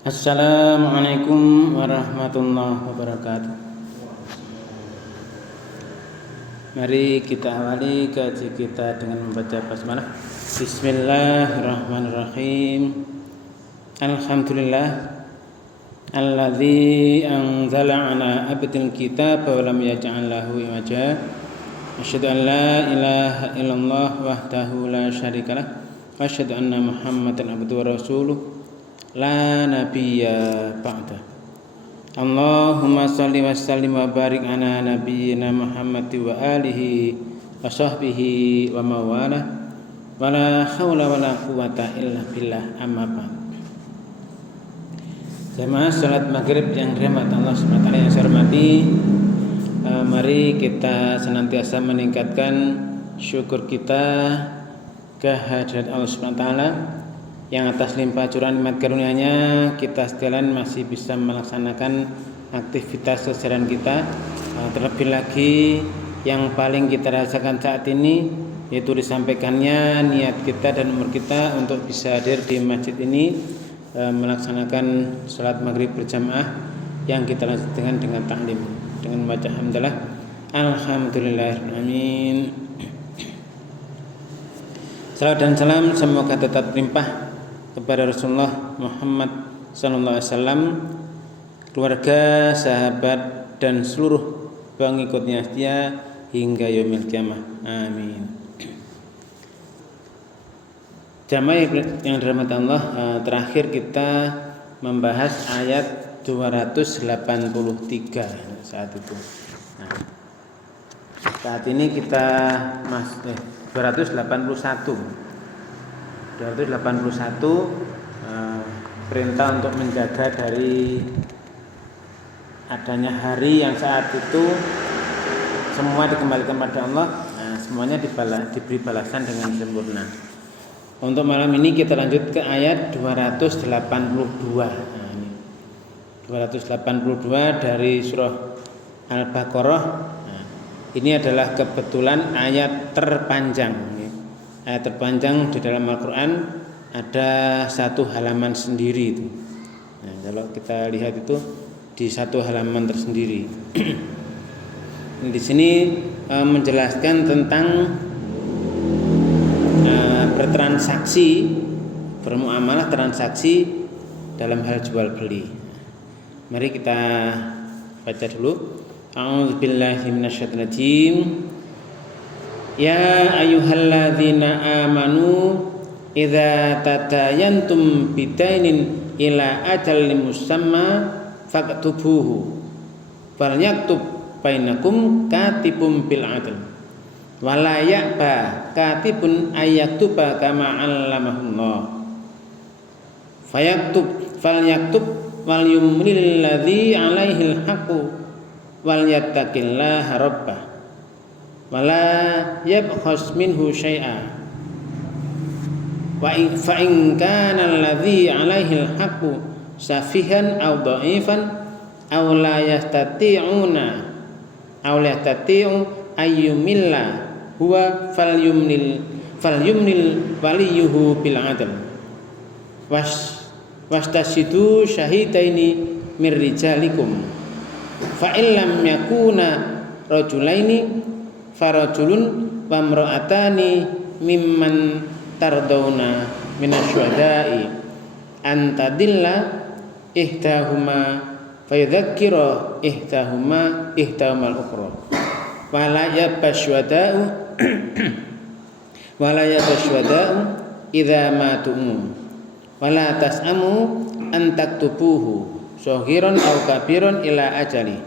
Assalamualaikum warahmatullahi wabarakatuh. Mari kita awali kaji kita dengan membaca basmalah. Bismillahirrahmanirrahim. Alhamdulillah alladzi anzala ala abdil kitaba wa lam yaj'al lahu iwaja. Asyhadu an la ilaha illallah wahdahu la syarikalah wa asyhadu anna Muhammadan abduhu wa rasuluh la nabiyya ba'da. Allahumma shalli wa sallim wa barik ala nabiyyina Muhammad wa alihi wa sahbihi wa mawala wa la hawla wa la quwata illa billah, amma ba'd. Jamaah salat maghrib yang dirahmati Allah SWT yang saya hormati, mari kita senantiasa meningkatkan syukur kita kehadirat Allah SWT yang atas limpah curahan nikmat karunia-Nya kita sekalian masih bisa melaksanakan aktivitas keseharian kita. Terlebih lagi yang paling kita rasakan saat ini yaitu disampaikannya niat kita dan umur kita untuk bisa hadir di masjid ini melaksanakan salat maghrib berjamaah yang kita lanjutkan dengan taklim dengan membaca hamdalah alhamdulillahirrahmanirrahim. Salawat dan salam semoga tetap berlimpah kepada Rasulullah Muhammad SAW, keluarga, sahabat, dan seluruh pengikutnya setia hingga yaumil qiyamah. Amin. Jamaah yang dirahmati Allah, terakhir kita membahas ayat 283 saat itu. Nah, saat ini kita 281 perintah untuk menjaga dari adanya hari yang saat itu semua dikembalikan pada Allah. Semuanya diberi balasan dengan sempurna. Untuk malam ini kita lanjut ke ayat 282. 282 dari surah Al-Baqarah. Ini adalah kebetulan ayat terpanjang. Ayat terpanjang di dalam Al-Quran, ada satu halaman sendiri itu. Nah, kalau kita lihat itu di satu halaman tersendiri. Di sini menjelaskan tentang bertransaksi, bermuamalah transaksi dalam hal jual beli. Mari kita baca dulu. A'udzubillahi minasyaitonir rajim. Ya ayyuhalladzina amanu idza tadayantum bidainin ila ajalin musamma faktubuhu falyaktub bainakum katibun bil adl wala ya'ba katibun ayyaktuba kama 'allamahullah falyaktub wal yumlil ladzi 'alaihil haqqu wal yattaqillaha rabbah wala yabkhas minhu syai'a wa fa in kana alladhi 'alaihi al-haqqu safihan aw dha'ifan aw la yastati'u ayyumilla huwa falyumnil waliyuhu bil 'adl wastashidu syahidaini mir rijalikum fa illam yakuna rajulaini farajulun wa imra'atani mimman tardawna minasyuhada'i antadilla ihdahuma fayadhakkira ihdahumal ukhra wala yabashuhada'u idza matu'um wala tas'amu an taktubuhu saghiran aw kabiran ila ajali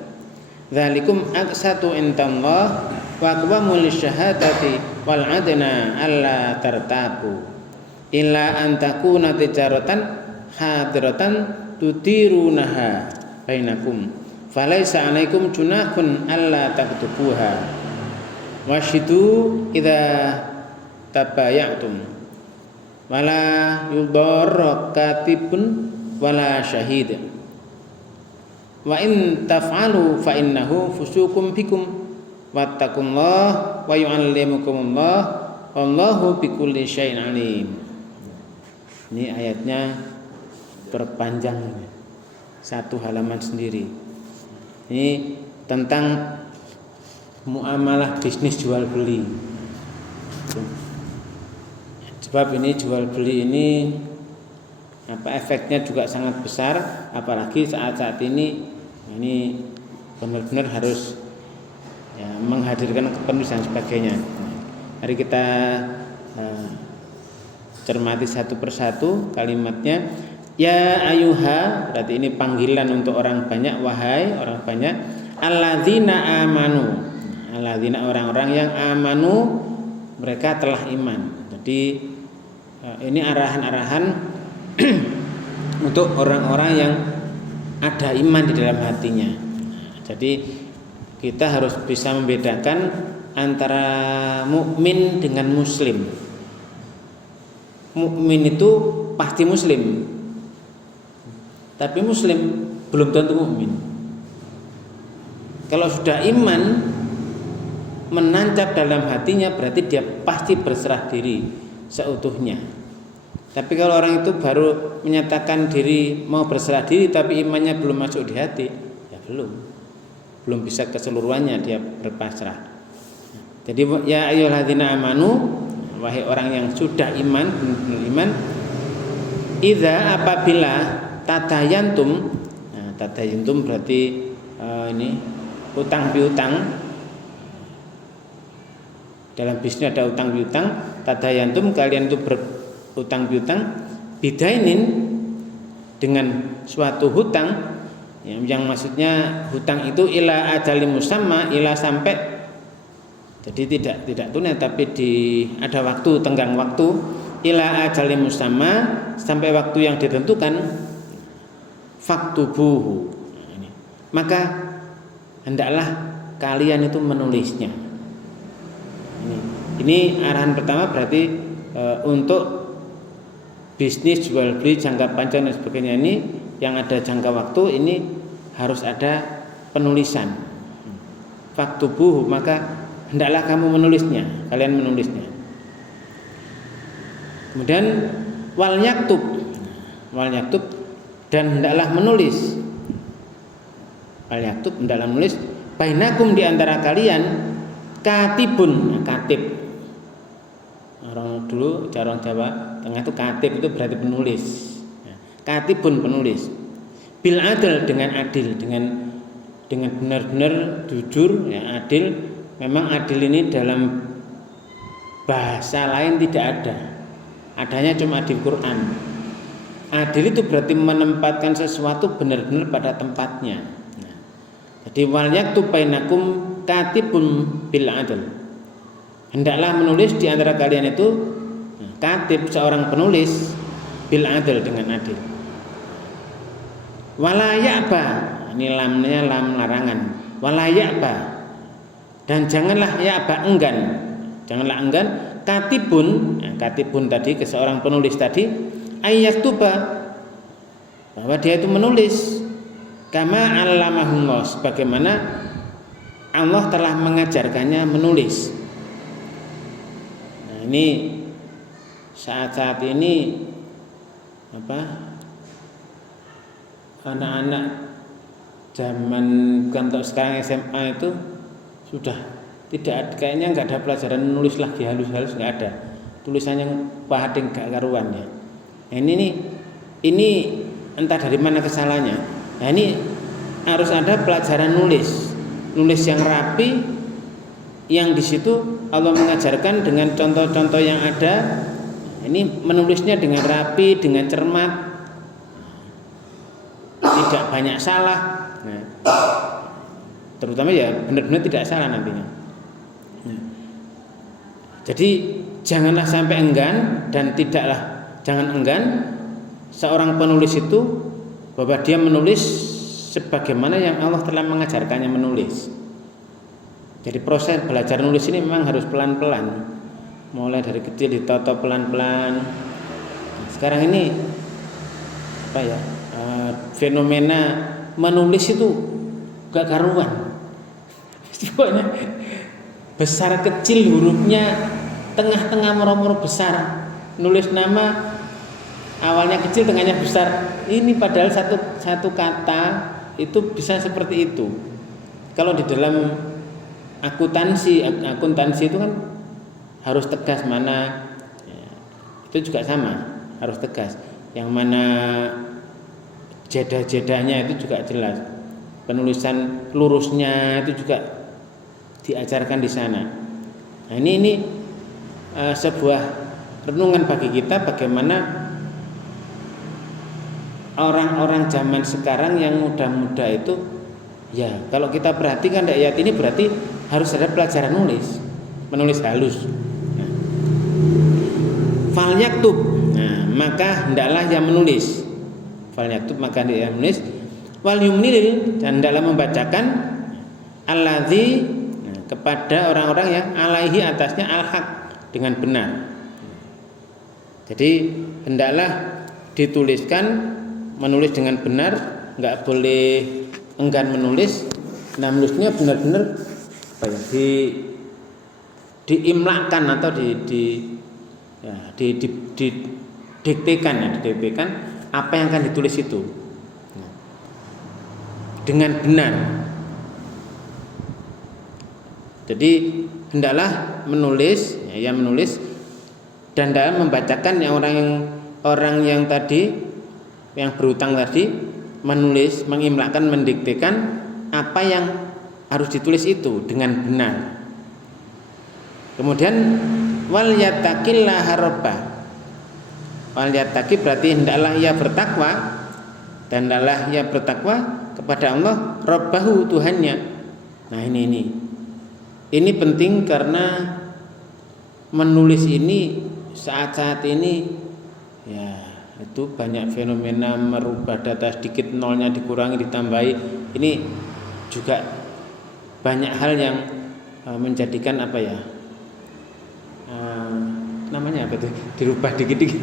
dzalikum aqsatu indallah wa aqwamu lisyahadati wal adna alla tartabu illa an takuna tijaratan hadiratan tudirunaha bainakum falaisa alaikum junahun alla taktubuha washidu idza tabayatum wala yudarra katibun wala syahid wa in taf'alu fa innahu fusukum bikum wattaqullah wa yu'allimukumullah wallahu bikulli syai'in alim. Ini ayatnya diperpanjang ini. Satu halaman sendiri. Ini tentang muamalah bisnis jual beli. Sebab ini jual beli ini efeknya juga sangat besar, apalagi saat-saat ini benar-benar harus menghadirkan kepenuhan dan sebagainya. Mari kita cermati satu persatu kalimatnya. Ya ayuha, berarti ini panggilan untuk orang banyak, wahai orang banyak. Alladzina amanu, alladzina orang-orang yang amanu, mereka telah iman. Jadi ini arahan-arahan untuk orang-orang yang ada iman di dalam hatinya. Jadi kita harus bisa membedakan antara mukmin dengan muslim. Mukmin itu pasti muslim, tapi muslim belum tentu mukmin. Kalau sudah iman menancap dalam hatinya, berarti dia pasti berserah diri seutuhnya. Tapi kalau orang itu baru menyatakan diri mau berserah diri tapi imannya belum masuk di hati, ya belum bisa keseluruhannya dia berpasrah. Jadi ya ayyuhalladzina amanu, wahai orang yang sudah iman, benar iman, idza apabila tadayantum, tadayantum berarti ini utang piutang. Dalam bisnis ada utang piutang, tadayantum kalian itu berutang piutang, bidainin dengan suatu hutang yang maksudnya hutang itu ila ajalim musamma, ila sampai, jadi tidak tunai tapi ada waktu, tenggang waktu, ila ajalim musamma, sampai waktu yang ditentukan, faktubuhu, maka hendaklah kalian itu menulisnya. Ini arahan pertama, berarti untuk bisnis jual beli jangka panjang dan sebagainya ini yang ada jangka waktu ini harus ada penulisan. Faktubuhu, maka hendaklah kamu menulisnya, kalian menulisnya. Kemudian wal yaktub dan hendaklah menulis. Wal yaktub, hendaklah menulis bainakum di antara kalian katibun, katib. Orang dulu orang Jawa Tengah itu katib itu berarti penulis. Katibun, penulis. Bil adil, dengan adil, dengan benar-benar jujur, ya, adil. Memang adil ini dalam bahasa lain tidak ada. Adanya cuma di Quran. Adil itu berarti menempatkan sesuatu benar-benar pada tempatnya. Jadi wal yaktub bainakum katibun bil adil. Hendaklah menulis di antara kalian itu katib, seorang penulis, bil adil, dengan adil. Wala ya'ba, ini lamnya lam larangan. Wala ya'ba, dan janganlah ya'ba, enggan. Janganlah enggan katibun, katibun tadi ke seorang penulis tadi, ayyaktuba, bahwa dia itu menulis kama 'allamahullah, sebagaimana Allah telah mengajarkannya menulis. Nah, ini saat-saat ini anak-anak zaman kantor sekarang SMA itu sudah tidak, kayaknya nggak ada pelajaran menulis lagi halus-halus, nggak ada. Tulisannya pahating gak karuan ya. Nah, ini entah dari mana kesalahannya. Nah, ini harus ada pelajaran nulis yang rapi, yang di situ Allah mengajarkan dengan contoh-contoh yang ada. Ini menulisnya dengan rapi, dengan cermat, tidak banyak salah. Nah, terutama ya benar-benar tidak salah nantinya. Nah, jadi janganlah sampai enggan, dan jangan enggan seorang penulis itu bahwa dia menulis sebagaimana yang Allah telah mengajarkannya menulis. Jadi proses belajar nulis ini memang harus pelan-pelan, mulai dari kecil ditata pelan-pelan. Sekarang ini fenomena menulis itu gak karuan. Pokoknya besar kecil hurufnya, tengah-tengah moro-moro besar. Nulis nama awalnya kecil tengahnya besar. Ini padahal satu kata itu bisa seperti itu. Kalau di dalam akuntansi itu kan harus tegas mana, itu juga sama, harus tegas. Yang mana jeda-jedanya itu juga jelas. Penulisan lurusnya itu juga diajarkan di sana. Nah, ini sebuah renungan bagi kita bagaimana orang-orang zaman sekarang yang muda-muda itu, ya kalau kita perhatikan ayat ini berarti harus ada pelajaran menulis halus. Nah, fal yaktub, nah, maka hendaklah yang menulis. Fal yaktub, maka hendaklah yang menulis. Wal yumlil, dan dalam membacakan alladzi, nah, kepada orang-orang yang alaihi, atasnya al-haq, dengan benar. Jadi hendaklah dituliskan, menulis dengan benar, nggak boleh enggan menulis. Nah, menulisnya benar-benar apa ya, diimlakkan atau didiktekan apa yang akan ditulis itu dengan benar. Jadi hendaklah menulis, ya menulis, dan dalam membacakan yang orang yang tadi yang berutang tadi menulis, mengimlakkan, mendiktekan apa yang harus ditulis itu dengan benar. Kemudian wal yattaqillaha rabbah. Wal yattaqi berarti hendaklah ia bertakwa, dan hendaklah ia bertakwa kepada Allah rabbahu, Tuhannya. Nah, ini penting karena menulis ini saat-saat ini ya itu banyak fenomena merubah data sedikit, nolnya dikurangi ditambahi. Ini juga banyak hal yang menjadikan apa ya, namanya apa itu, dirubah dikit-dikit.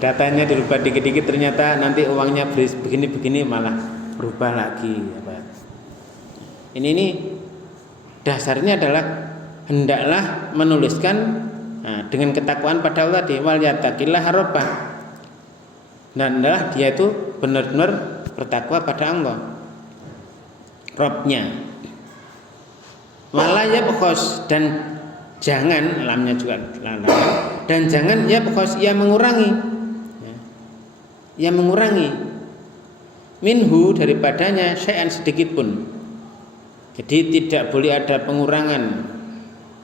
Datanya dirubah dikit-dikit, ternyata nanti uangnya begini-begini malah berubah lagi. Ini dasarnya adalah hendaklah menuliskan, nah, dengan ketakwaan pada Allah tadi, wal yattaqillaha rabbah, dan hendaklah dia itu benar-benar bertakwa pada Allah Rabbnya. Wala yabkhos, dan jangan, lamnya juga lam, dan jangan yabkhos, ia mengurangi, ia mengurangi minhu, daripadanya syai'an, sedikit pun. Jadi tidak boleh ada pengurangan,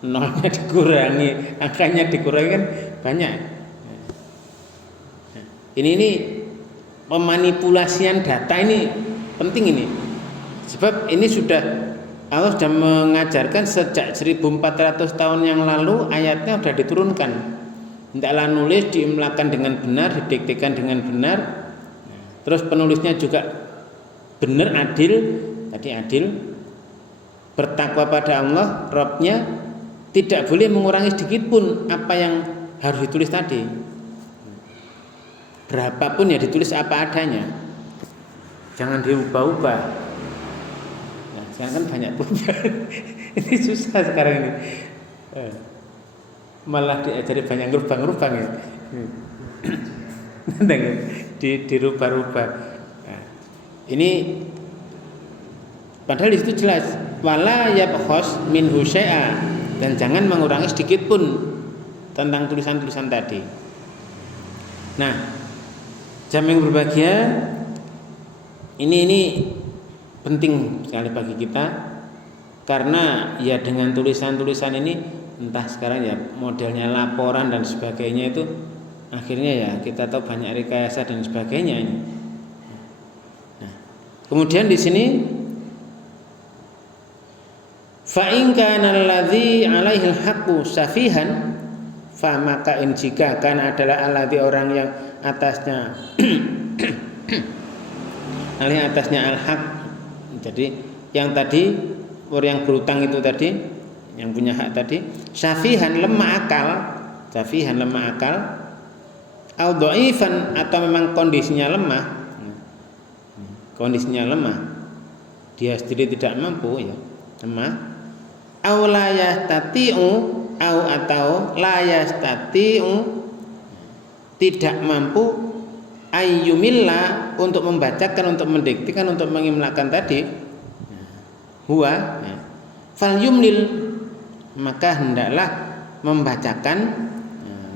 nolnya dikurangi, angkanya dikurangi, kan banyak. Ini pemanipulasian data ini penting ini. Sebab ini Allah sudah mengajarkan sejak 1400 tahun yang lalu, ayatnya sudah diturunkan. Hendaklah nulis, diimlakan dengan benar, didiktekan dengan benar. Terus penulisnya juga benar, adil, tadi adil, bertakwa pada Allah Rabbnya, tidak boleh mengurangi sedikit pun apa yang harus ditulis tadi. Berapapun ya ditulis apa adanya, jangan diubah-ubah. Nah, sekarang kan banyak perubahan. Ini susah sekarang ini, malah diajari banyak ngerubah-ngerubah ya. Dirubah-rubah. Nah, ini padahal itu jelas, wala yabkhos minhu syai'a, dan jangan mengurangi sedikit pun tentang tulisan-tulisan tadi. Nah, jamaah yang berbahagia, ini penting sekali bagi kita, karena ya dengan tulisan-tulisan ini, entah sekarang ya modelnya laporan dan sebagainya, itu akhirnya ya kita tahu banyak rekayasa dan sebagainya ini. Nah, kemudian di sini fa in kana alladzi 'alaihi al-haqqu safihan, fa maka in jika kan adalah alladzi, orang yang atasnya alih atasnya al-haq, jadi yang tadi orang yang berutang itu tadi, yang punya hak tadi, safihan, lemah akal, au dhaifan, atau memang kondisinya lemah, dia sendiri tidak mampu, ya lemah, au la yastati'u, atau la yastati'u, tidak mampu ayyumilla untuk membacakan, untuk mendiktikan, untuk mengimlakan tadi huwa fal yumlil, maka hendaklah membacakan,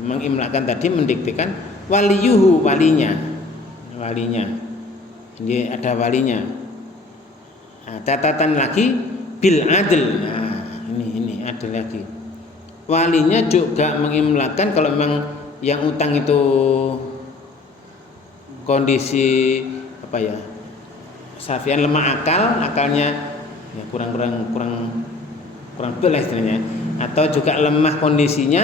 mengimlakan tadi, mendiktikan waliyuhu, walinya. Ini ada walinya. Catatan lagi bil adl. Ini adil lagi. Walinya juga mengimlakan kalau memang yang utang itu kondisi safian lemah akalnya ya kurang betul istilahnya, atau juga lemah kondisinya,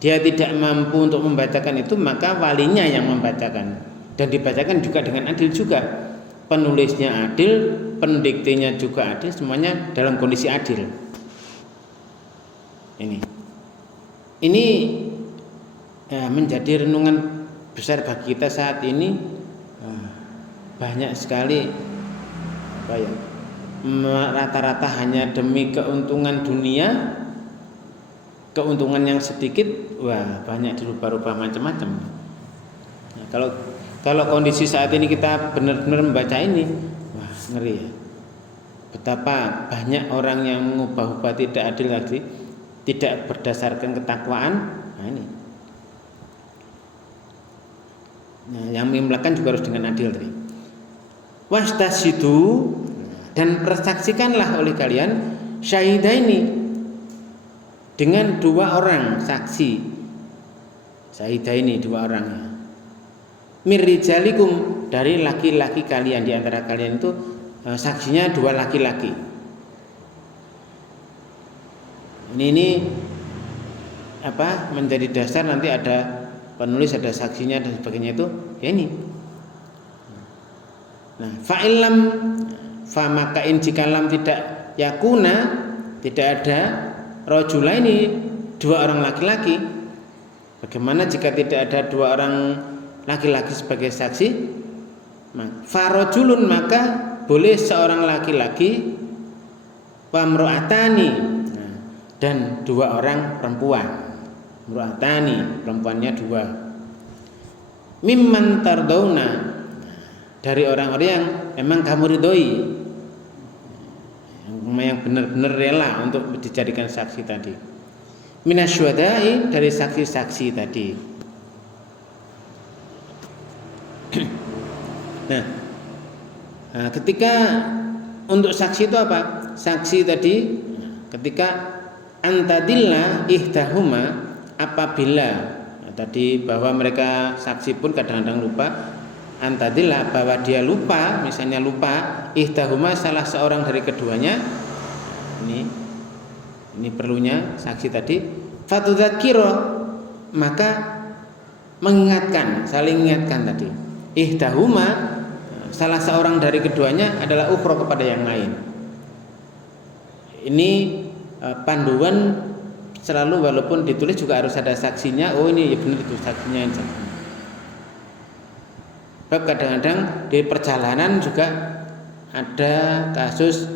dia tidak mampu untuk membacakan itu, maka walinya yang membacakan, dan dibacakan juga dengan adil juga. Penulisnya adil, pendiktenya juga adil, semuanya dalam kondisi adil. Ini menjadi renungan besar bagi kita saat ini. Banyak sekali rata-rata hanya demi keuntungan dunia, keuntungan yang sedikit, banyak dirubah-rubah macam-macam. Nah, kalau kondisi saat ini kita benar-benar membaca ini, ngeri ya. Betapa banyak orang yang mengubah-ubah tidak adil lagi, tidak berdasarkan ketakwaan. Nah, yang mengimlakan juga harus dengan adil tadi. Wastasidu, dan persaksikanlah oleh kalian syahidaini, dengan dua orang saksi. Syahidaini, dua orang. Mirrijalikum, dari laki-laki kalian, di antara kalian itu saksinya dua laki-laki. Ini menjadi dasar, nanti ada penulis, ada saksinya dan sebagainya itu ini. Nah, fa'ilam famakain, jika lam tidak yakuna, tidak ada rajulaini, dua orang laki-laki. Bagaimana jika tidak ada dua orang laki-laki sebagai saksi? Farajulun, maka boleh seorang laki-laki, wamro'atani, dan dua orang perempuan. Mro'atani, perempuannya dua. Mimman tardawna, dari orang-orang yang memang kamu ridhoi, yang benar-benar rela untuk dijadikan saksi tadi. Minasyuhada'i, dari saksi-saksi tadi. Nah, ketika untuk saksi itu apa? Saksi tadi ketika antadillah ihdahuma, apabila tadi bahwa mereka saksi pun kadang-kadang lupa, antadillah, bahwa dia lupa, misalnya lupa ihdahuma, salah seorang dari keduanya. Ini perlunya saksi tadi. Fatudzakiro, maka mengingatkan, saling ingatkan tadi. Ihdahuma, salah seorang dari keduanya adalah ukhra, kepada yang lain. Ini panduan selalu, walaupun ditulis juga harus ada saksinya. Oh, ini ya benar itu saksinya. Sebab kadang-kadang di perjalanan juga ada kasus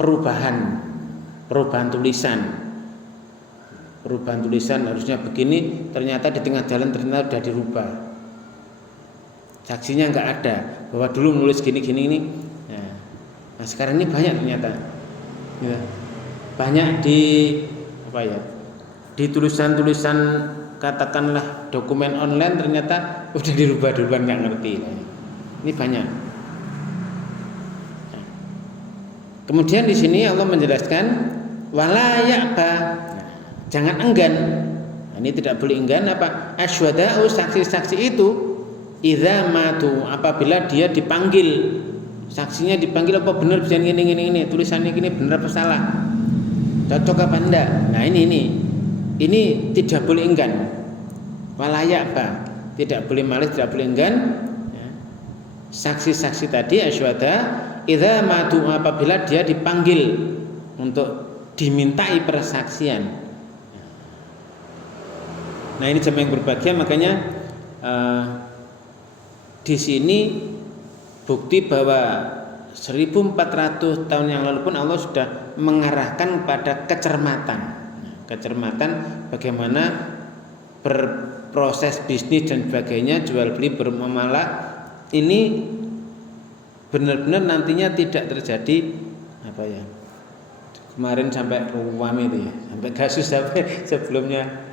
perubahan tulisan harusnya begini, ternyata di tengah jalan ternyata sudah dirubah, saksinya nggak ada, bahwa dulu nulis gini ini. Nah, sekarang ini banyak ternyata ya, banyak di tulisan katakanlah dokumen online, ternyata udah dirubah duluan, nggak ngerti. Ini banyak. Kemudian di sini Allah menjelaskan wala ya'ba, jangan enggan. Ini tidak boleh enggan apa? Asyhada'u, saksi-saksi itu idza matu, apabila dia dipanggil. Saksinya dipanggil, apa benar bisa ini tulisannya gini, benar apa salah? Cocok apa enggak? Nah, ini tidak boleh enggan. Wala ya'ba, tidak boleh malas, tidak boleh enggan. Saksi-saksi tadi asyhada idza matu, apabila dia dipanggil untuk dimintai persaksian. Nah, ini jemaah yang berbahagia, makanya di sini bukti bahwa 1400 tahun yang lalu pun Allah sudah mengarahkan pada kecermatan bagaimana proses bisnis dan sebagainya, jual beli bermuamalah, ini benar-benar nantinya tidak terjadi apa ya, kemarin sampai ruwam itu ya, sampai kasus sampai sebelumnya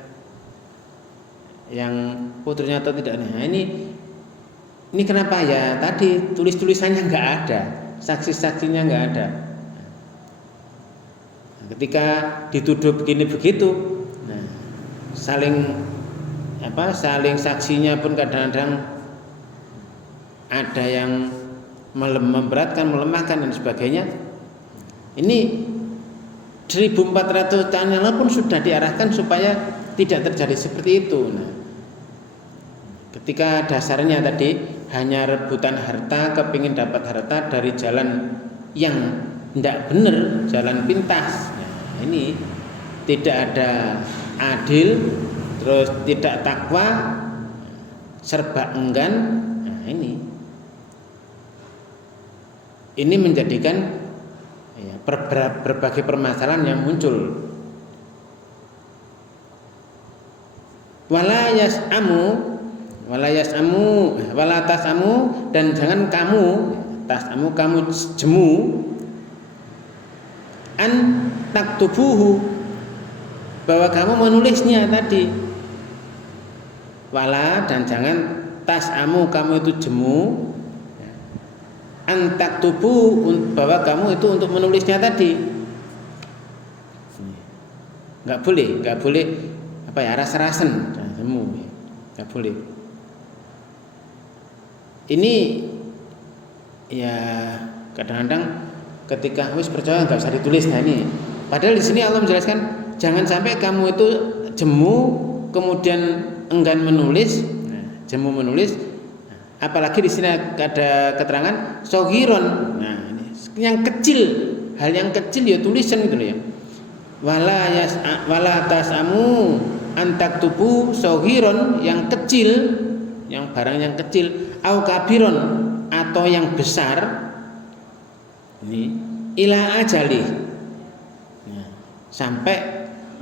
yang ternyata tidak. Nah ini kenapa ya, tadi tulisannya nggak ada, saksi-saksinya nggak ada. Ketika dituduh begini begitu, nah, saling saksinya pun kadang-kadang ada yang memberatkan, melemahkan dan sebagainya. Ini 1400 tahun yang lalu pun sudah diarahkan supaya tidak terjadi seperti itu. Nah, ketika dasarnya tadi hanya rebutan harta, kepingin dapat harta dari jalan yang tidak benar, jalan pintas. Nah, ini tidak ada adil, terus tidak takwa, serba enggan. Nah, ini menjadikan ya, berbagai permasalahan yang muncul. Wala tasamu, dan jangan kamu jemu an taktubuhu, bahwa kamu menulisnya tadi. Wala, dan jangan tasamu, kamu itu jemu an taktubu, bahwa kamu itu untuk menulisnya tadi. Enggak boleh apa ya, ras-rasen, jemu, enggak boleh. Ini ya kadang-kadang ketika wis percaya nggak usah ditulis. Nah ini padahal di sini Allah menjelaskan jangan sampai kamu itu jemu kemudian enggan menulis. Nah, jemu menulis, apalagi di sini ada keterangan sogiron. Nah ini yang kecil, hal yang kecil ya tulisan gitu ya. Wala tasamu antak tubuh sogiron, yang kecil, yang barang yang kecil, au kabiron, atau yang besar, ini ila ajali, nah, sampai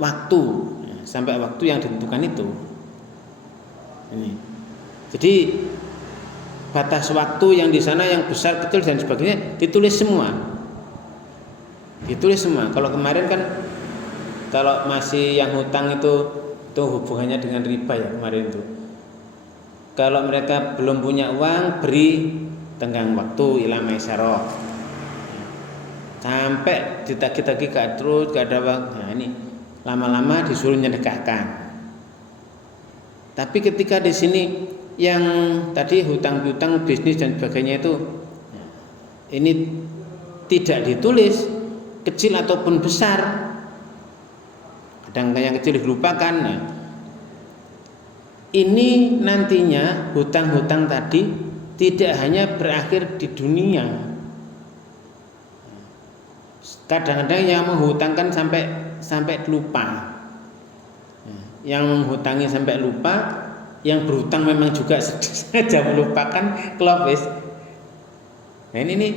waktu yang ditentukan itu. Ini jadi batas waktu yang di sana yang besar, kecil dan sebagainya ditulis semua. Kalau kemarin kan, kalau masih yang hutang itu hubungannya dengan riba ya kemarin itu. Kalau mereka belum punya uang, beri tenggang waktu ila maisarah, sampai ditagih-tagih terus gak ada uang. Nah ini lama-lama disuruh menyedekahkan. Tapi ketika di sini yang tadi hutang-hutang bisnis dan sebagainya itu, ini tidak ditulis kecil ataupun besar. Kadang yang kecil dilupakan. Nah, ini nantinya hutang-hutang tadi tidak hanya berakhir di dunia. Kadang-kadang yang menghutangkan sampai lupa. Yang menghutangi sampai lupa, yang berhutang memang juga saja melupakan, kelopis. Nah ini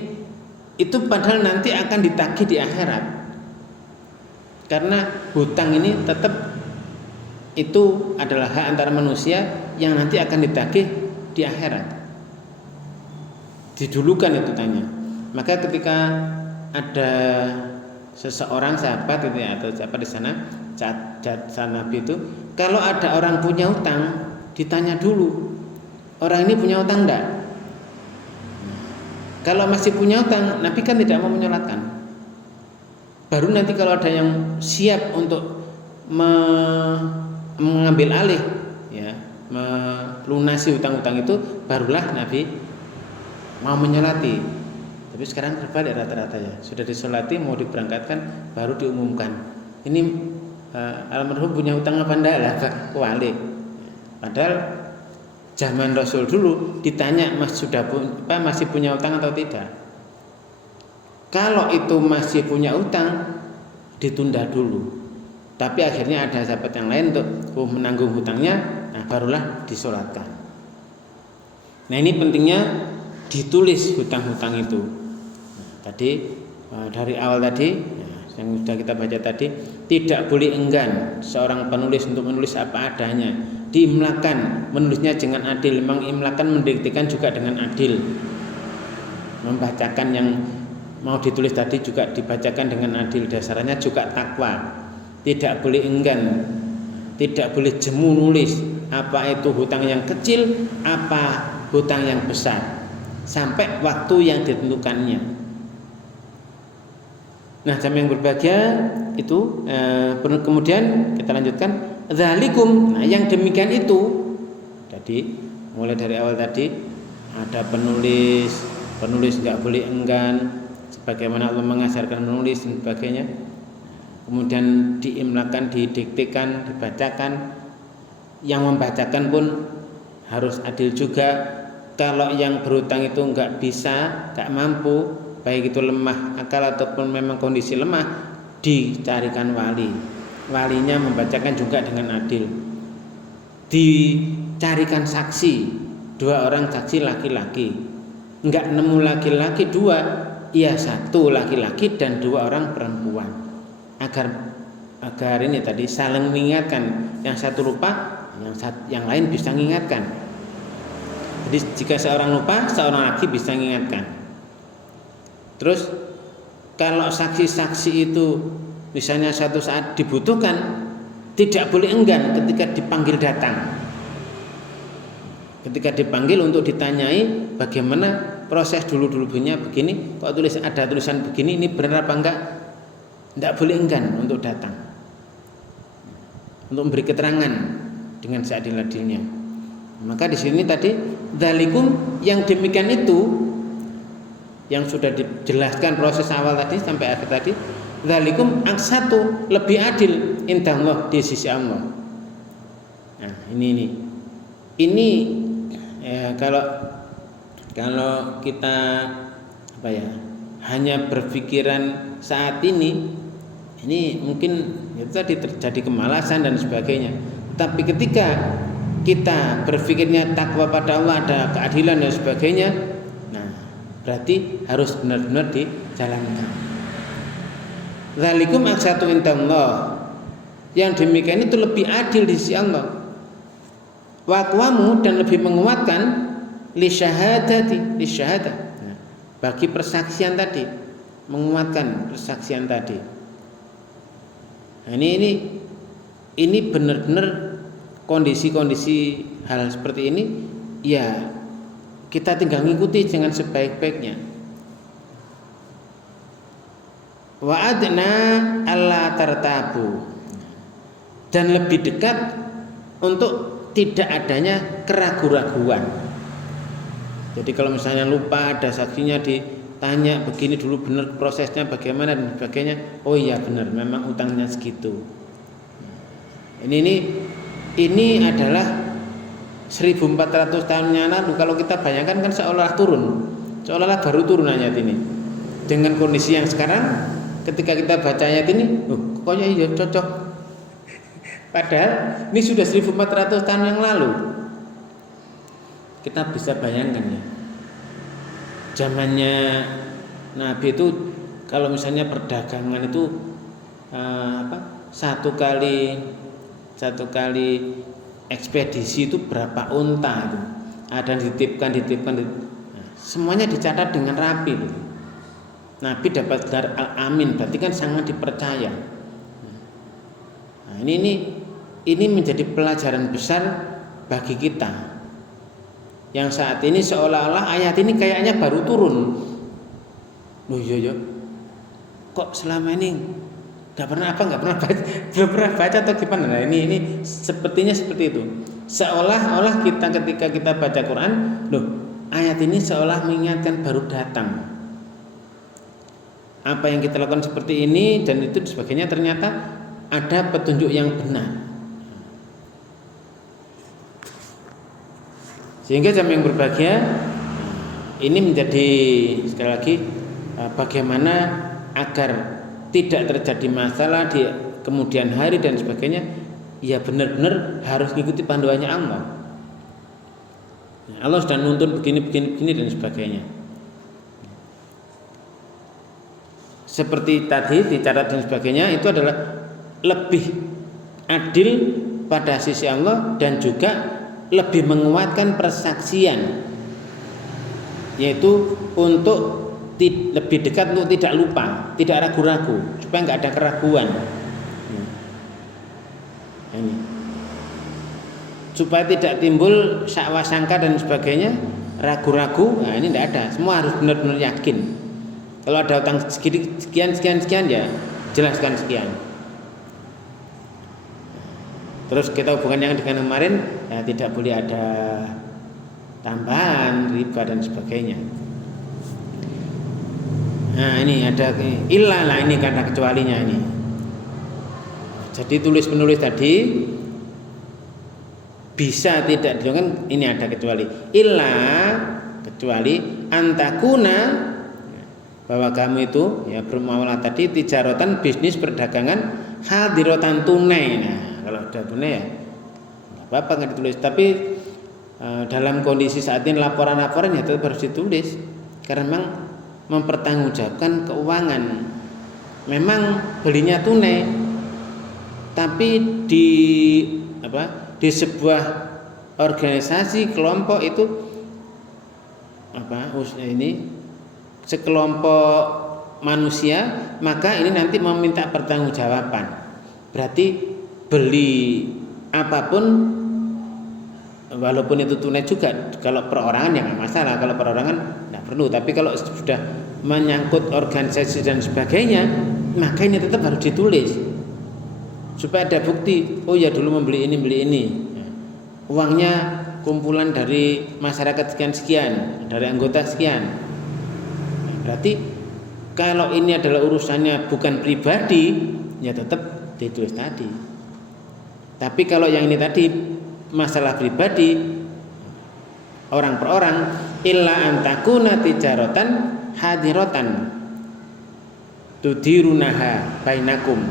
itu padahal nanti akan ditagih di akhirat. Karena hutang ini tetap itu adalah hak antara manusia yang nanti akan ditagih di akhirat. Didulukan itu tanya. Maka ketika ada seseorang sahabat itu ya, atau siapa di sana, Nabi itu, kalau ada orang punya hutang, ditanya dulu, orang ini punya hutang enggak? Kalau masih punya hutang, Nabi kan tidak mau menyolatkan. Baru nanti kalau ada yang siap untuk mengambil alih, ya, melunasi hutang-hutang itu, barulah Nabi mau menyolati. Tapi sekarang terbalik rata-rata ya, sudah disolati mau diberangkatkan baru diumumkan. Ini almarhum punya hutang apa enggak lah, kewalik. Padahal zaman Rasul dulu ditanya masih punya hutang atau tidak. Kalau itu masih punya hutang, ditunda dulu. Tapi akhirnya ada sahabat yang lain untuk menanggung hutangnya, nah barulah disolatkan. Nah ini pentingnya ditulis hutang-hutang itu. Nah, tadi dari awal tadi yang sudah kita baca tadi, tidak boleh enggan seorang penulis untuk menulis apa adanya. diimlakan, menulisnya dengan adil. Mengimlakan, mendiktekan juga dengan adil. Membacakan yang mau ditulis tadi juga dibacakan dengan adil. Dasarnya juga takwa. Tidak boleh enggan, tidak boleh jemu nulis apa itu hutang yang kecil, apa hutang yang besar, sampai waktu yang ditentukannya. Nah, jamaah yang berbahagia itu kemudian kita lanjutkan dzalikum. Nah, yang demikian itu tadi mulai dari awal tadi ada penulis enggak boleh enggan sebagaimana Allah mengajarkan menulis dan sebagainya. Kemudian diimlakan, didiktekan, dibacakan. Yang membacakan pun harus adil juga. Kalau yang berhutang itu enggak bisa, enggak mampu, baik itu lemah akal ataupun memang kondisi lemah, dicarikan wali. Walinya membacakan juga dengan adil. Dicarikan saksi, 2 orang saksi laki-laki. Enggak nemu laki-laki 2, ya 1 laki-laki dan 2 orang perempuan. Agar ini tadi saling mengingatkan, yang satu lupa, yang lain bisa mengingatkan. Jadi jika seorang lupa, seorang lagi bisa mengingatkan. Terus kalau saksi-saksi itu misalnya suatu saat dibutuhkan, tidak boleh enggan ketika dipanggil datang. Ketika dipanggil untuk ditanyai bagaimana proses dulu-dulunya begini, kok ada tulisan begini, ini benar apa enggak? Tidak boleh enggan untuk datang, untuk memberi keterangan dengan seadil-adilnya. Maka di sini tadi dzalikum, yang demikian itu yang sudah dijelaskan proses awal tadi sampai akhir tadi, dzalikum aqsatu, lebih adil indallah, di sisi Allah. Nah, ini kalau kita hanya berpikiran saat ini mungkin itu tadi terjadi kemalasan dan sebagainya. Tapi ketika kita berpikirnya takwa pada Allah, ada keadilan dan sebagainya, nah berarti harus benar-benar dijalankan. Dzalikum aqsatu indallah, yang demikian itu lebih adil di sisi Allah. Wa aqwamu, dan lebih menguatkan li syahadati, bagi persaksian tadi, menguatkan persaksian tadi. Nah, ini benar-benar kondisi-kondisi hal seperti ini, ya kita tinggal mengikuti dengan sebaik-baiknya. Wa adna alla tartabu, dan lebih dekat untuk tidak adanya keraguan-raguan. Jadi kalau misalnya lupa, ada saksinya ditanya begini dulu benar prosesnya bagaimana dan sebagainya, oh iya benar memang utangnya segitu. Ini adalah 1400 tahun yang lalu. Kalau kita bayangkan kan seolah-olah baru turun ayat ini. Dengan kondisi yang sekarang, ketika kita baca ayat ini, pokoknya iya cocok. Padahal ini sudah 1400 tahun yang lalu. Kita bisa bayangkan ya, zamannya Nabi itu kalau misalnya perdagangan itu satu kali ekspedisi itu berapa unta itu, ada dititipkan, semuanya dicatat dengan rapi itu. Nabi dapat gelar Al-Amin, berarti kan sangat dipercaya. Nah, ini menjadi pelajaran besar bagi kita. Yang saat ini seolah-olah ayat ini kayaknya baru turun. Loh iya. Kok selama ini belum pernah baca atau gimana? Nah, ini sepertinya seperti itu. Seolah-olah ketika kita baca Quran, loh ayat ini seolah mengingatkan baru datang. Apa yang kita lakukan seperti ini dan itu sebagainya, ternyata ada petunjuk yang benar. Sehingga jamaah yang berbahagia, ini menjadi sekali lagi bagaimana agar tidak terjadi masalah di kemudian hari dan sebagainya, ya benar-benar harus mengikuti panduannya Allah. Allah sudah nuntun begini dan sebagainya. Seperti tadi dicatat dan sebagainya, itu adalah lebih adil pada sisi Allah dan juga lebih menguatkan persaksian, yaitu untuk lebih dekat untuk tidak lupa, tidak ragu-ragu, supaya nggak ada keraguan. Ini supaya tidak timbul syakwa sangka dan sebagainya, ragu-ragu. Nah, ini tidak ada, semua harus benar-benar yakin. Kalau ada utang sekian ya jelaskan sekian. Terus kita hubungan yang dengan kemarin, ya tidak boleh ada tambahan riba dan sebagainya. Nah ini ada ilah lah, ini kata kecualinya ini. Jadi tulis penulis tadi bisa tidak kan, ini ada kecuali ilah, kecuali antakuna, bahwa kamu itu ya bermuamalah tadi tijarotan, bisnis perdagangan, hadirotan tunai. Nah kalau ada tunai ya nggak apa-apa nggak ditulis, tapi dalam kondisi saat ini laporan-laporan ya tetap harus ditulis karena memang mempertanggungjawabkan keuangan. Memang belinya tunai, tapi di sebuah organisasi kelompok itu ini sekelompok manusia, maka ini nanti meminta pertanggungjawaban. Berarti beli apapun walaupun itu tunai juga, kalau perorangan ya nggak masalah, kalau perorangan nggak perlu, tapi kalau sudah menyangkut organisasi dan sebagainya, maka ini tetap harus ditulis supaya ada bukti. Oh ya dulu membeli ini, uangnya kumpulan dari masyarakat sekian, dari anggota sekian. Berarti kalau ini adalah urusannya bukan pribadi, ya tetap ditulis tadi. Tapi kalau yang ini tadi masalah pribadi, orang per orang, illa antakuna tijaratan hadirotan tudirunaha bainakum,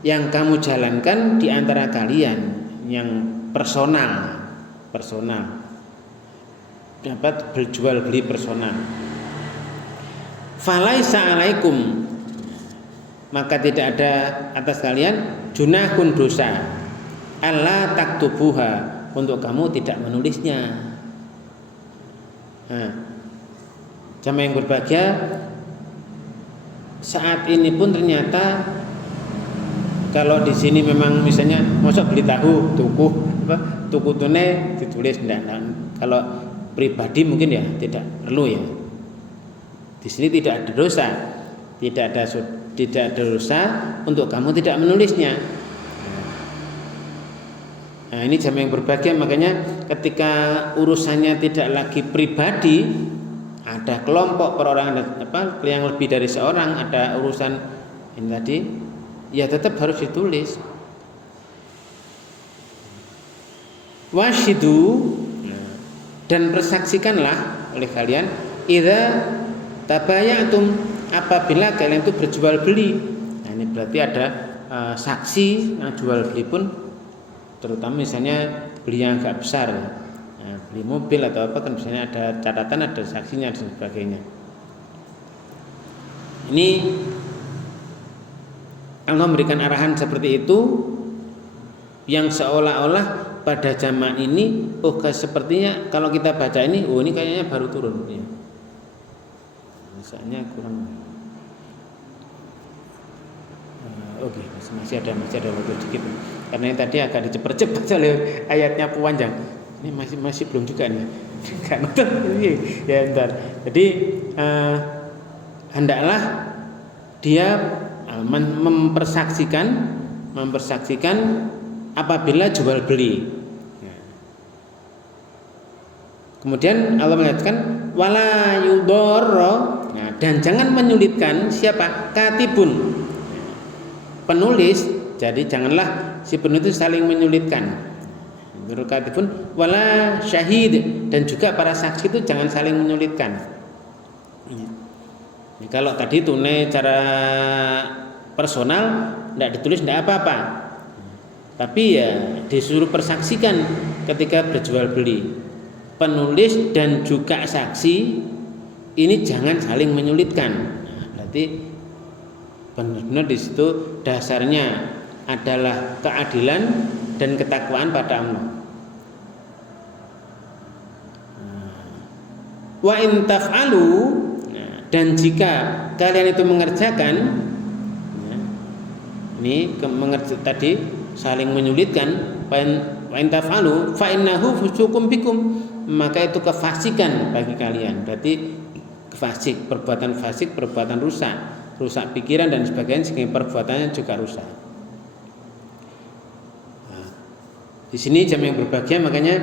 yang kamu jalankan di antara kalian, yang personal dapat berjual beli personal. Falaisa alaikum, maka tidak ada atas kalian junahun dosa, alla taktubuha, untuk kamu tidak menulisnya. Nah, jamaah yang berbahagia, saat ini pun ternyata kalau di sini memang misalnya mosok beli tahu tuku tunai ditulis enggak. Kalau pribadi mungkin ya tidak perlu ya. Di sini tidak ada dosa, tidak ada dosa untuk kamu tidak menulisnya. Nah ini jamaah yang berbahagia, makanya ketika urusannya tidak lagi pribadi, ada kelompok perorangan yang lebih dari seorang, ada urusan ini tadi, ya tetap harus ditulis. Washidu, dan persaksikanlah oleh kalian, idza tabayatum, apabila kalian itu berjual beli. Nah ini berarti ada saksi yang jual beli pun, terutama misalnya beli yang agak besar, nah, beli mobil atau apa kan misalnya ada catatan, ada saksinya dan sebagainya. Ini Allah memberikan arahan seperti itu, yang seolah-olah pada zaman ini, sepertinya kalau kita baca ini, ini kayaknya baru turun ya. Misalnya kurang. Oke, masih ada waktu sedikit. Karena yang tadi agak dicepat-cepat oleh ayatnya panjang. Ini masih belum juga nih. Kan ya bentar. Jadi hendaklah dia mempersaksikan apabila jual beli. Kemudian Allah mengatakan wala yudorro, dan jangan menyulitkan siapa? Katibun, penulis. Jadi janganlah si penulis saling menyulitkan. Katibun wala syahid, dan juga para saksi itu jangan saling menyulitkan. Kalau tadi tunai cara personal tidak ditulis tidak apa-apa, tapi ya disuruh persaksikan ketika berjual beli. Penulis dan juga saksi ini jangan saling menyulitkan. Nah, berarti benar-benar di situ dasarnya adalah keadilan dan ketakwaan pada Allah. Wa in taf'alu, dan jika kalian itu mengerjakan, ini tadi saling menyulitkan, wa in taf'alu fa innahu fusukum bikum, maka itu kefasikan bagi kalian. Berarti perbuatan fasik, perbuatan rusak pikiran dan sebagainya, sehingga perbuatannya juga rusak. Di sini jamaah yang berbahagia, makanya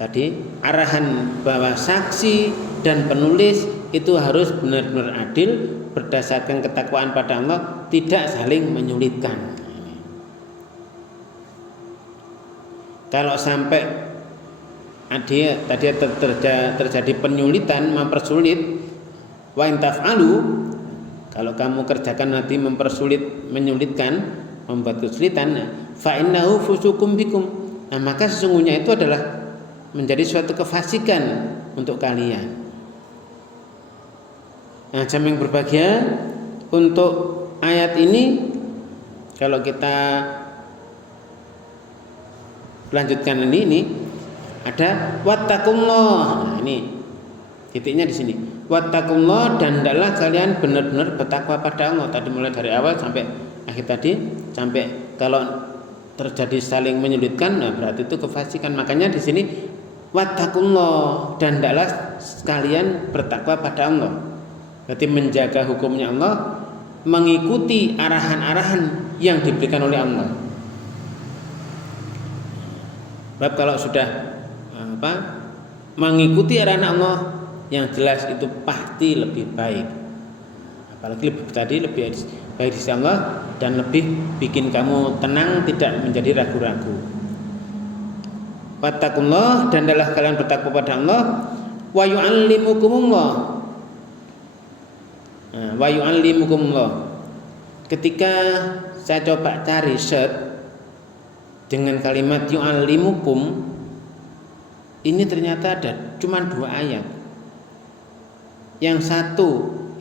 tadi arahan bahwa saksi dan penulis itu harus benar-benar adil, berdasarkan ketakwaan pada Allah, tidak saling menyulitkan. Kalau sampai tadi terjadi penyulitan, mempersulit, wa in taf'alu, kalau kamu kerjakan nanti mempersulit, menyulitkan, membuat kesulitan, fa innahu fusukum bikum, nah maka sesungguhnya itu adalah menjadi suatu kefasikan untuk kalian. Nah, jamaah yang berbahagia, untuk ayat ini kalau kita lanjutkan ini ada wattaqullah. Nah, ini titiknya di sini. Wattaqullah, dan hendaklah kalian benar-benar bertakwa pada Allah. Tadi mulai dari awal sampai akhir tadi, sampai kalau terjadi saling menyulitkan, nah berarti itu kefasikan. Makanya di sini wattaqullah, dan hendaklah kalian bertakwa pada Allah. Berarti menjaga hukumnya Allah, mengikuti arahan-arahan yang diberikan oleh Allah. Sebab kalau sudah mengikuti arahan Allah, yang jelas itu pasti lebih baik. Apalagi lebih baik di sisi Allah, dan lebih bikin kamu tenang, tidak menjadi ragu-ragu. Wattaqullah, dan hendaklah kalian bertakwa pada Allah. Wa yu'allimukumullah. Wa yu'allimukumullah. Ketika saya coba cari search dengan kalimat yu'allimukum, ini ternyata ada cuma 2 ayat. Yang satu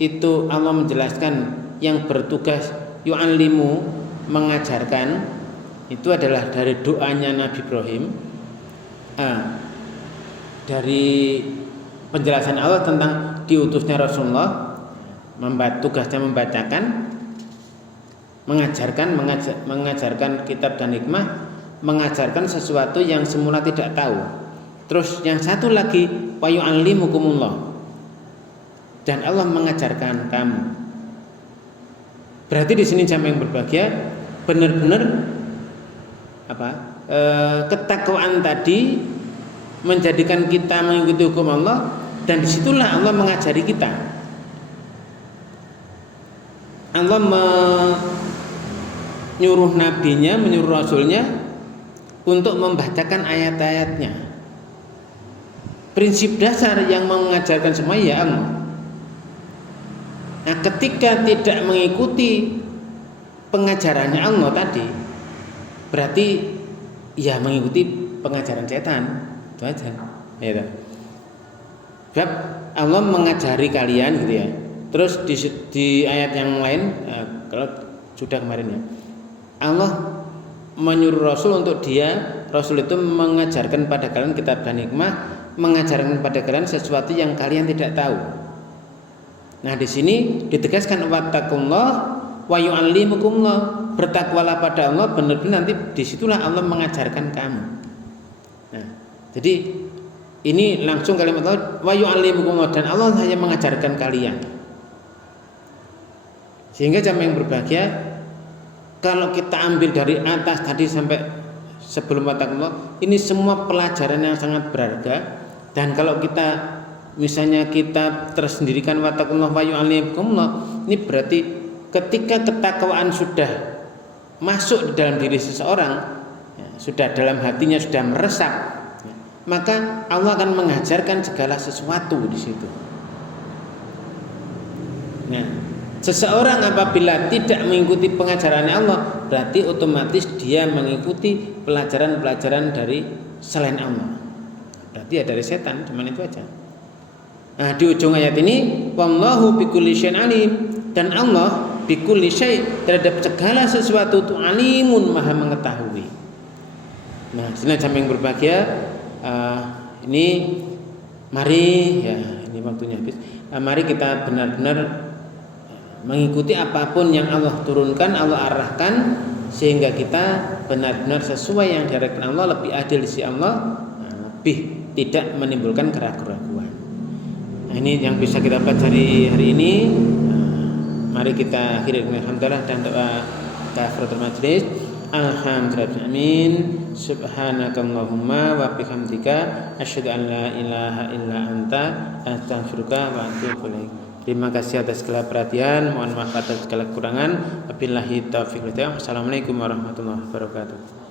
itu Allah menjelaskan yang bertugas yu'allimu, mengajarkan, itu adalah dari doanya Nabi Ibrahim. Dari penjelasan Allah tentang diutusnya Rasulullah, tugasnya membacakan, mengajarkan kitab dan hikmah, mengajarkan sesuatu yang semula tidak tahu. Terus yang satu lagi wa yu'allimukumullah, dan Allah mengajarkan kamu. Berarti di sini jamaah yang berbahagia, benar-benar ketakwaan tadi menjadikan kita mengikuti hukum Allah, dan disitulah Allah mengajari kita. Allah menyuruh nabinya, menyuruh rasulnya untuk membacakan ayat-ayatnya. Prinsip dasar yang mengajarkan semua ya Allah. Nah, ketika tidak mengikuti pengajarannya Allah tadi, berarti ya mengikuti pengajaran setan. Itu aja. Ya. Sebab Allah mengajari kalian gitu ya. Terus di ayat yang lain, kalau sudah kemarin ya, Allah menyuruh Rasul untuk Rasul itu mengajarkan pada kalian kitab dan hikmah, mengajarkan pada kalian sesuatu yang kalian tidak tahu. Nah, di sini ditegaskan wattaqullah wa yu'allimukumullah, bertakwalah pada Allah, benar-benar nanti disitulah Allah mengajarkan kamu. Nah, jadi ini langsung kalimat Allah wa yu'allimukumullah, dan Allah hanya mengajarkan kalian. Sehingga jamaah yang berbahagia, kalau kita ambil dari atas tadi sampai sebelum wattaqullah, ini semua pelajaran yang sangat berharga. Dan kalau kita misalnya kita tersendirikan wattaqullah wa yu'allimukumullah, ini berarti ketika ketakwaan sudah masuk di dalam diri seseorang, ya, sudah dalam hatinya sudah meresap, ya, maka Allah akan mengajarkan segala sesuatu di situ. Nah, seseorang apabila tidak mengikuti pengajarannya Allah, berarti otomatis dia mengikuti pelajaran-pelajaran dari selain Allah. Berarti ya dari setan, cuman itu aja. Nah, di ujung ayat ini wallahu bikulli syai'in alim, dan Allah bikulli syai' terhadap segala sesuatu itu alimun maha mengetahui. Nah, senang yang berbahagia, ini mari ya ini waktunya habis. Mari kita benar-benar mengikuti apapun yang Allah turunkan, Allah arahkan, sehingga kita benar-benar sesuai yang diarahkan Allah, lebih adil di sisi Allah, lebih tidak menimbulkan keraguan-keraguan. Nah, ini yang bisa kita pelajari hari ini. Mari kita akhiri dengan hamdalah dan doa kafaratul majlis. Alhamdulillah, amin. Subhanakallahumma wa bihamdika asyhadu an la ilaha illa anta astaghfiruka wa atubu ilaik. Terima kasih atas segala perhatian, mohon maaf atas segala kekurangan. Wabillahi taufiq wal hidayah. Assalamualaikum warahmatullahi wabarakatuh.